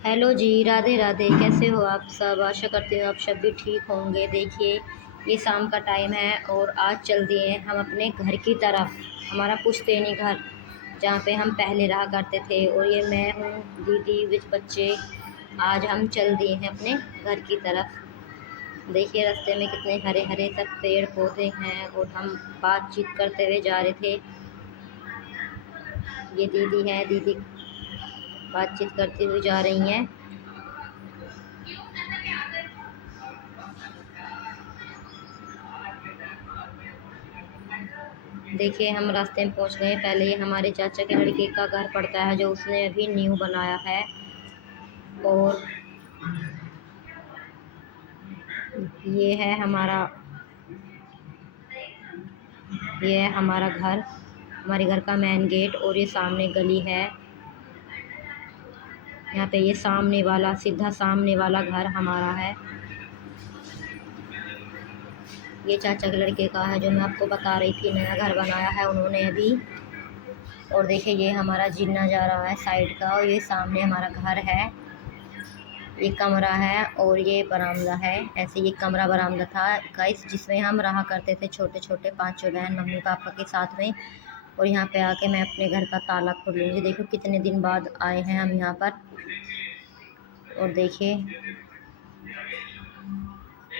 Hello जी, राधे राधे। कैसे हो आप सब? आशा करती हूँ आप सब भी ठीक होंगे। देखिए, ये शाम का टाइम है और आज चल दिए हैं हम अपने घर की तरफ, हमारा पुश्तैनी घर जहाँ पे हम पहले रहा करते थे। और ये मैं हूँ, दीदी विच बच्चे। आज हम चल दिए हैं अपने घर की तरफ। देखिए, रास्ते में कितने हरे हरे सब पेड़ पौधे हैं और हम बातचीत करते हुए जा रहे थे। ये दीदी है, दीदी बातचीत करती हुई जा रही हैं। देखिए, हम रास्ते में पहुंच गए। पहले ये हमारे चाचा के लड़के का घर पड़ता है जो उसने अभी न्यू बनाया है। और ये है हमारा ये है हमारा घर, हमारे घर का मेन गेट। और ये सामने गली है। यहाँ पे ये सामने वाला, सीधा सामने वाला घर हमारा है। ये चाचा के लड़के का है जो मैं आपको बता रही थी, नया घर बनाया है उन्होंने अभी। और देखिए, ये हमारा जीना जा रहा है साइड का। और ये सामने हमारा घर है, ये कमरा है और ये बरामदा है। ऐसे ये कमरा बरामदा था गाइस, जिसमें हम रहा करते थे छोटे छोटे पांचों बहन मम्मी पापा के साथ में। और यहाँ पे आके मैं अपने घर का ताला खोल लूँगी। देखो कितने दिन बाद आए हैं हम यहाँ पर। और देखिए,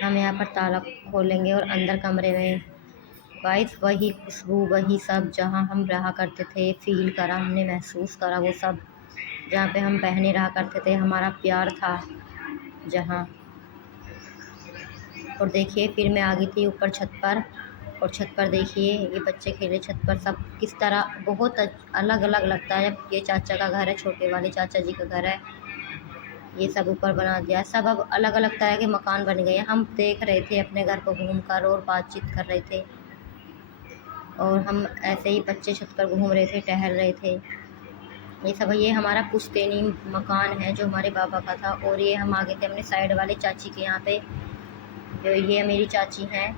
हम यहाँ पर ताला खोलेंगे और अंदर कमरे में गाइस वही खुशबू, वही सब जहाँ हम रहा करते थे, फील करा हमने, महसूस करा वो सब। जहाँ पे हम बहनें रहा करते थे, हमारा प्यार था जहाँ। और देखिए, फिर मैं आ गई थी ऊपर छत पर। और छत पर देखिए, ये बच्चे खेले छत पर। सब किस तरह बहुत अलग अलग लगता है जब ये चाचा का घर है, छोटे वाले चाचा जी का घर है। ये सब ऊपर बना दिया, सब अब अलग अलग तरह के मकान बन गए हैं। हम देख रहे थे अपने घर को घूमकर और बातचीत कर रहे थे। और हम ऐसे ही बच्चे छत पर घूम रहे थे, टहल रहे थे। ये सब, ये हमारा पुश्तैनी मकान है जो हमारे बाबा का था। और ये हम आ गए थे अपने साइड वाले चाची के यहाँ पे, जो ये मेरी चाची हैं।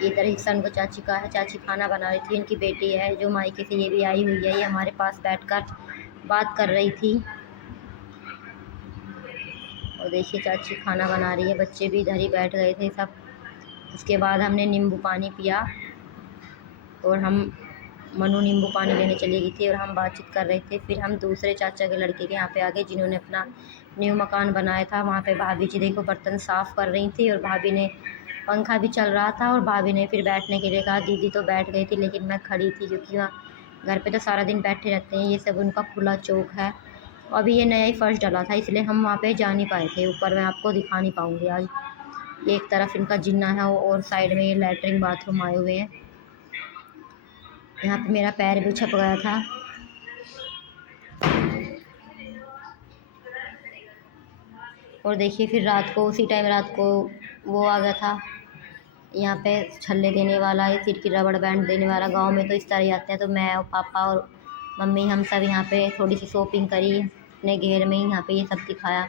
ये इधर हिस्सा उनको चाची का है। चाची खाना बना रही थी, इनकी बेटी है जो मायके से ये भी आई हुई है। ये हमारे पास बैठकर बात कर रही थी। और देखिए, चाची खाना बना रही है, बच्चे भी इधर ही बैठ गए थे सब। उसके बाद हमने नींबू पानी पिया और हम मनु नींबू पानी लेने चली गई थी और हम बातचीत कर रहे थे। फिर हम दूसरे चाचा के लड़के के यहाँ पे आ गए जिन्होंने अपना न्यू मकान बनाया था। वहाँ पे भाभी जी देखो बर्तन साफ़ कर रही थी और भाभी ने, पंखा भी चल रहा था और भाभी ने फिर बैठने के लिए कहा। दीदी तो बैठ गई थी लेकिन मैं खड़ी थी, क्योंकि वहाँ घर पे तो सारा दिन बैठे रहते हैं। ये सब उनका खुला चौक है। अभी ये नया ही फर्श डला था, इसलिए हम वहाँ पे जा नहीं पाए थे। ऊपर मैं आपको दिखा नहीं पाऊँगी आज। ये एक तरफ इनका जिन्ना है और साइड में ये लैट्रिन बाथरूम आए हुए हैं। यहाँ पे मेरा पैर भी छप गया था। और देखिए, फिर रात को, उसी टाइम रात को वो आ गया था यहाँ पे छल्ले देने वाला, ये सिर की रबड़ बैंड देने वाला। गांव में तो इस तरह ही आते हैं। तो मैं और पापा और मम्मी हम सब यहाँ पे थोड़ी सी शॉपिंग करी, अपने घेर में ही यहाँ पे ये सब दिखाया।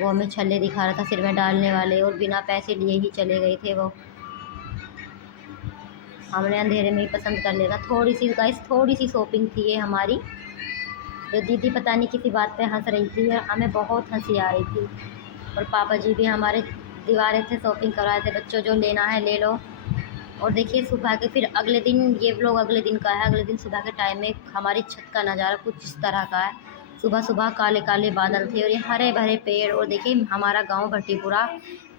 वो हमें छल्ले दिखा रहा था सिर में डालने वाले, और बिना पैसे लिए ही चले गए थे वो। हमने अंधेरे में ही पसंद कर लिया था। थोड़ी सी गाइस, थोड़ी सी शॉपिंग थी ये हमारी। जो दीदी पता नहीं किसी बात पे हंस रही थी और हमें बहुत हंसी आ रही थी। और पापा जी भी हमारे दिवा रहे थे, शॉपिंग करवाए थे, बच्चों जो लेना है ले लो। और देखिए, सुबह के फिर अगले दिन, ये व्लॉग अगले दिन का है। अगले दिन सुबह के टाइम में हमारी छत का नज़ारा कुछ इस तरह का है। सुबह सुबह काले काले बादल थे और ये हरे भरे पेड़। और देखिए, हमारा गांव भट्टीपुरा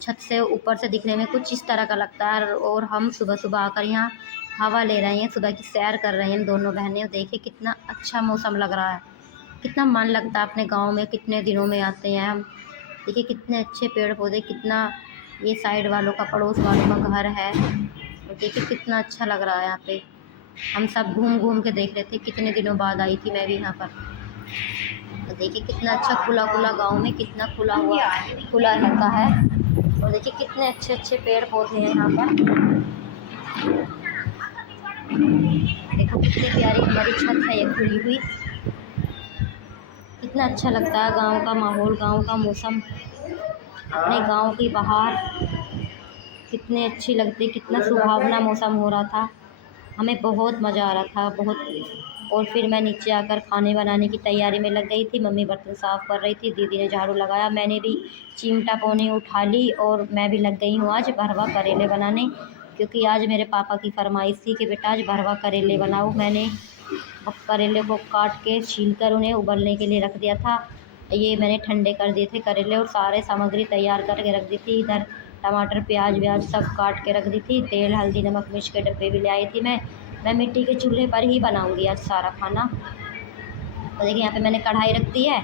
छत से ऊपर से दिखने में कुछ इस तरह का लगता है। और हम सुबह सुबह आकर यहाँ हवा ले रहे हैं, सुबह की सैर कर रहे हैं दोनों बहनें। और देखिए कितना अच्छा मौसम लग रहा है, कितना मन लगता है अपने गांव में। कितने दिनों में आते हैं हम। देखिए कितने अच्छे पेड़ पौधे, कितना ये साइड वालों का, पड़ोस वालों का घर है। और देखिए कितना अच्छा लग रहा है यहाँ पे। हम सब घूम घूम के देख रहे थे, कितने दिनों बाद आई थी मैं भी यहाँ पर। तो देखिए कितना अच्छा खुला खुला, गांव में कितना खुला हुआ, खुला रहता है। और देखिए कितने अच्छे अच्छे पेड़ पौधे हैं यहाँ पर। देखो कितनी प्यारी हमारी छत है ये खुली हुई। कितना अच्छा लगता है गांव का माहौल, गांव का मौसम, अपने गांव की बाहर कितने अच्छी लगती, कितना सुहावना मौसम हो रहा था। हमें बहुत मज़ा आ रहा था, बहुत। और फिर मैं नीचे आकर खाने बनाने की तैयारी में लग गई थी। मम्मी बर्तन साफ़ कर रही थी, दीदी ने झाड़ू लगाया, मैंने भी चिमटा पौनी उठा ली और मैं भी लग गई हूँ आज भरवा करेले बनाने, क्योंकि आज मेरे पापा की फरमाइश थी कि बेटा आज भरवा करेले बनाओ। मैंने करेले को काट के छील कर उन्हें उबलने के लिए रख दिया था। ये मैंने ठंडे कर दिए थे करेले और सारे सामग्री तैयार करके रख दी थी। इधर टमाटर प्याज व्याज सब काट के रख दी थी। तेल हल्दी नमक मिर्च के डब्बे भी ले आई थी। मैं मिट्टी के चूल्हे पर ही बनाऊंगी आज सारा खाना। तो देखिए यहाँ पे मैंने कढ़ाई रख दी है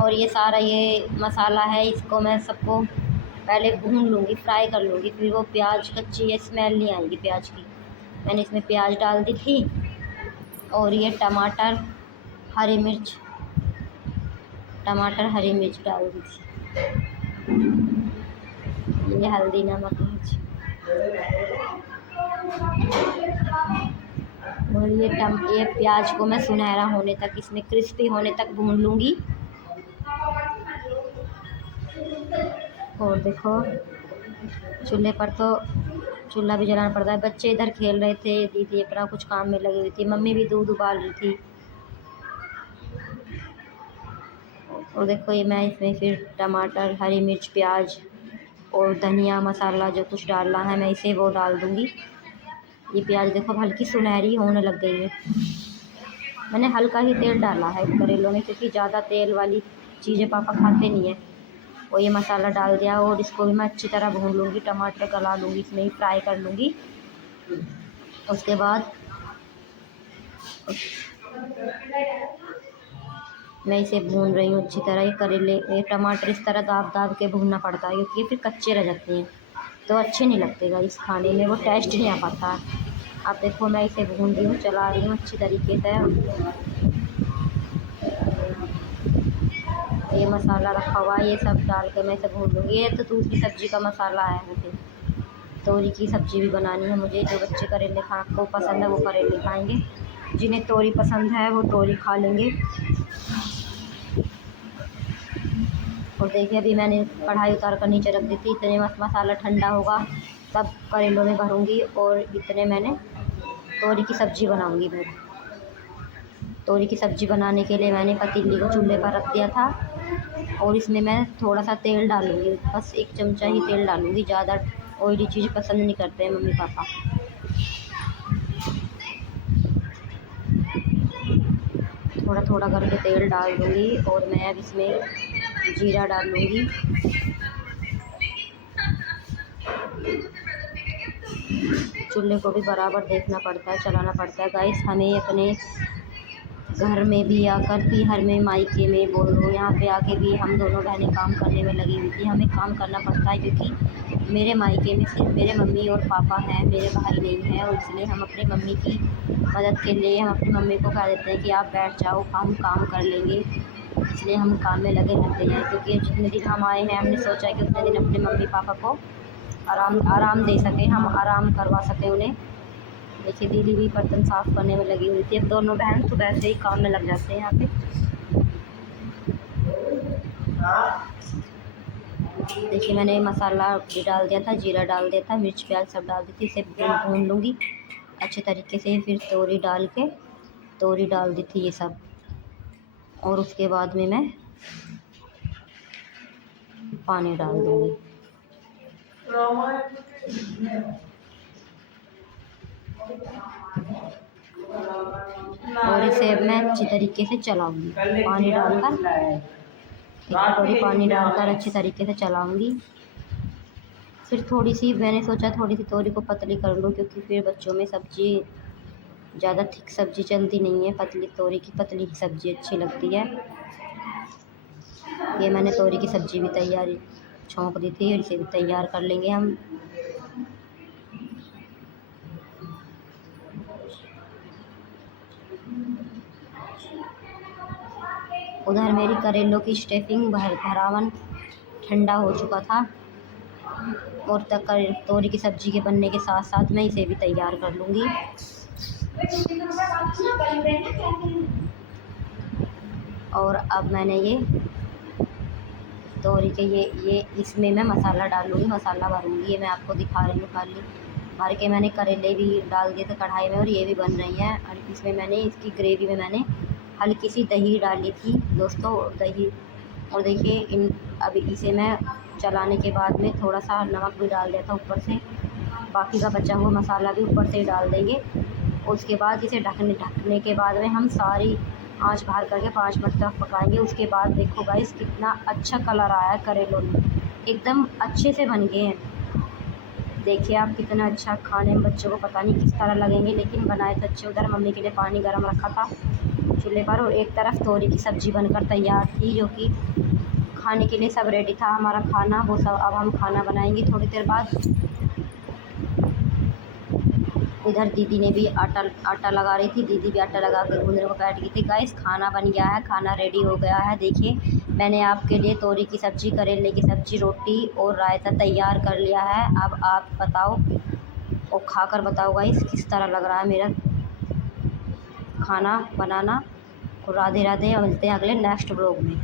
और ये सारा ये मसाला है, इसको मैं सबको पहले भून लूँगी, फ्राई कर लूँगी, फिर वो प्याज कच्ची स्मेल नहीं आएगी प्याज की। मैंने इसमें प्याज डाल दी थी और ये टमाटर हरी मिर्च डाल दी थी। ये हल्दी नमक मिर्च और ये प्याज को मैं सुनहरा होने तक, इसमें क्रिस्पी होने तक भून लूँगी। और देखो चूल्हे पर तो चूल्हा भी जलाना पड़ता है। बच्चे इधर खेल रहे थे, दीदी अपना कुछ काम में लगी हुई थी, मम्मी भी दूध उबाल रही थी। और देखो ये मैं इसमें फिर टमाटर हरी मिर्च प्याज और धनिया मसाला जो कुछ डालना है मैं इसे वो डाल दूँगी। ये प्याज देखो हल्की सुनहरी होने लग गई है। मैंने हल्का ही तेल डाला है करेलों में, क्योंकि ज़्यादा तेल वाली चीज़ें पापा खाते नहीं हैं। और ये मसाला डाल दिया और इसको भी मैं अच्छी तरह भून लूँगी, टमाटर गला लूँगी, इसमें ही फ्राई कर लूँगी। उसके बाद मैं इसे भून रही हूँ अच्छी तरह। ये करेले ये टमाटर इस तरह दाब दाब के भूनना पड़ता है, क्योंकि फिर कच्चे रह जाते हैं तो अच्छे नहीं लगते इस खाने में, वो टेस्ट नहीं आ पाता। अब देखो मैं इसे भून रही हूँ, चला रही हूँ अच्छी तरीके से। ये मसाला रखा हुआ ये सब डाल कर मैं इसे भून लूँगी। ये तो दूसरी सब्ज़ी का मसाला है, मुझे तोरी की सब्ज़ी भी बनानी है। मुझे जो बच्चे करेले को पसंद है वो करेले खाएंगे, जिन्हें तोरी पसंद है वो तोरी खा लेंगे। और देखिए अभी मैंने कढ़ाई उतार कर नीचे रख दी थी। इतने मसाला ठंडा होगा तब करेलों में भरूँगी। और इतने मैंने तोरी की सब्ज़ी बनाऊँगी। मैं तोरी की सब्ज़ी बनाने के लिए मैंने पतीली को चूल्हे पर रख दिया था और इसमें मैं थोड़ा सा तेल डालूँगी, बस 1 चमचा ही तेल डालूँगी। ज़्यादा ऑयली चीज़ पसंद नहीं करते हैं मम्मी पापा। थोड़ा थोड़ा करके तेल डाल दूँगी और मैं अब इसमें जीरा डाल लूँगी। चूल्हे को भी बराबर देखना पड़ता है, चलाना पड़ता है गाइस। हमें अपने घर में भी आकर भी, घर में मायके में बोल दो, यहाँ पे आके भी हम दोनों बहनें काम करने में लगी हुई थी। हमें काम करना पड़ता है, क्योंकि मेरे मायके में सिर्फ मेरे मम्मी और पापा हैं, मेरे भाई नहीं हैं। और इसलिए हम अपनी मम्मी की मदद के लिए हम अपनी मम्मी को कह देते हैं कि आप बैठ जाओ, हम काम कर लेंगे। इसलिए हम काम में लगे रहते हैं, क्योंकि जितने दिन हम आए हैं हमने सोचा कि उतने दिन अपने मम्मी पापा को आराम दे सकें, हम आराम करवा सकें उन्हें। देखिए दीदी भी बर्तन साफ़ करने में लगी हुई थी। अब दोनों बहन सुबह से ही काम में लग जाते हैं यहाँ पे। देखिए मैंने मसाला भी डाल दिया था, जीरा डाल दिया था, मिर्च प्याज सब डाल दी थी। इसे भून लूँगी अच्छे तरीके से। फिर तोरी डाल दी थी ये सब। और उसके बाद में मैं पानी डाल दूँगी और इसे मैं अच्छी तरीके से चलाऊँगी। पानी डालकर 1 कटोरी पानी डालकर अच्छी तरीके से चलाऊँगी। फिर थोड़ी सी मैंने सोचा थोड़ी सी तोरी को पतली कर लूँ, क्योंकि फिर बच्चों में सब्ज़ी ज़्यादा थिक सब्ज़ी चलती नहीं है, तोरी की पतली की सब्ज़ी अच्छी लगती है। ये मैंने तोरी की सब्ज़ी भी तैयारी छोंक दी थी और इसे भी तैयार कर लेंगे हम। उधर मेरी करेलों की स्टफिंग भरावन ठंडा हो चुका था और तोरी की सब्ज़ी के बनने के साथ साथ मैं इसे भी तैयार कर लूँगी। और अब मैंने ये तोरी के ये इसमें मैं मसाला डालूँगी, मसाला भरूँगी। ये मैं आपको दिखा रही हूँ खाली। भर के मैंने करेले भी डाल दिए थे कढ़ाई में और ये भी बन रही हैं। और इसमें मैंने इसकी ग्रेवी में मैंने हल्की सी दही डाली थी दोस्तों, दही। और देखिए अभी इसे मैं चलाने के बाद में थोड़ा सा नमक भी डाल दिया था ऊपर से, बाकी का बचा हुआ मसाला भी ऊपर से डाल देंगे। उसके बाद इसे ढकने के बाद में हम सारी आंच बाहर करके 5 मिनट तक पकाएंगे। उसके बाद देखो गाइस कितना अच्छा कलर आया है करेलों में, एकदम अच्छे से बन गए हैं। देखिए आप कितना अच्छा, खाने में बच्चों को पता नहीं किस तरह लगेंगे, लेकिन बनाए तो अच्छे। उधर मम्मी के लिए पानी गर्म रखा था चूल्हे पर और एक तरफ तोरी की सब्ज़ी बनकर तैयार थी, जो कि खाने के लिए सब रेडी था हमारा खाना। वो सब अब हम खाना बनाएंगे थोड़ी देर बाद। इधर दीदी ने भी आटा लगा रही थी, दीदी भी आटा लगा कर गूंदने को बैठ गई थी। गाइस खाना बन गया है, खाना रेडी हो गया है। देखिए मैंने आपके लिए तोरी की सब्ज़ी, करेले की सब्ज़ी, रोटी और रायता तैयार कर लिया है। अब आप बताओ और खाकर बताओ गाइस किस तरह लग रहा है मेरा खाना बनाना। और राधे राधे, मिलते हैं अगले नेक्स्ट ब्लॉग में।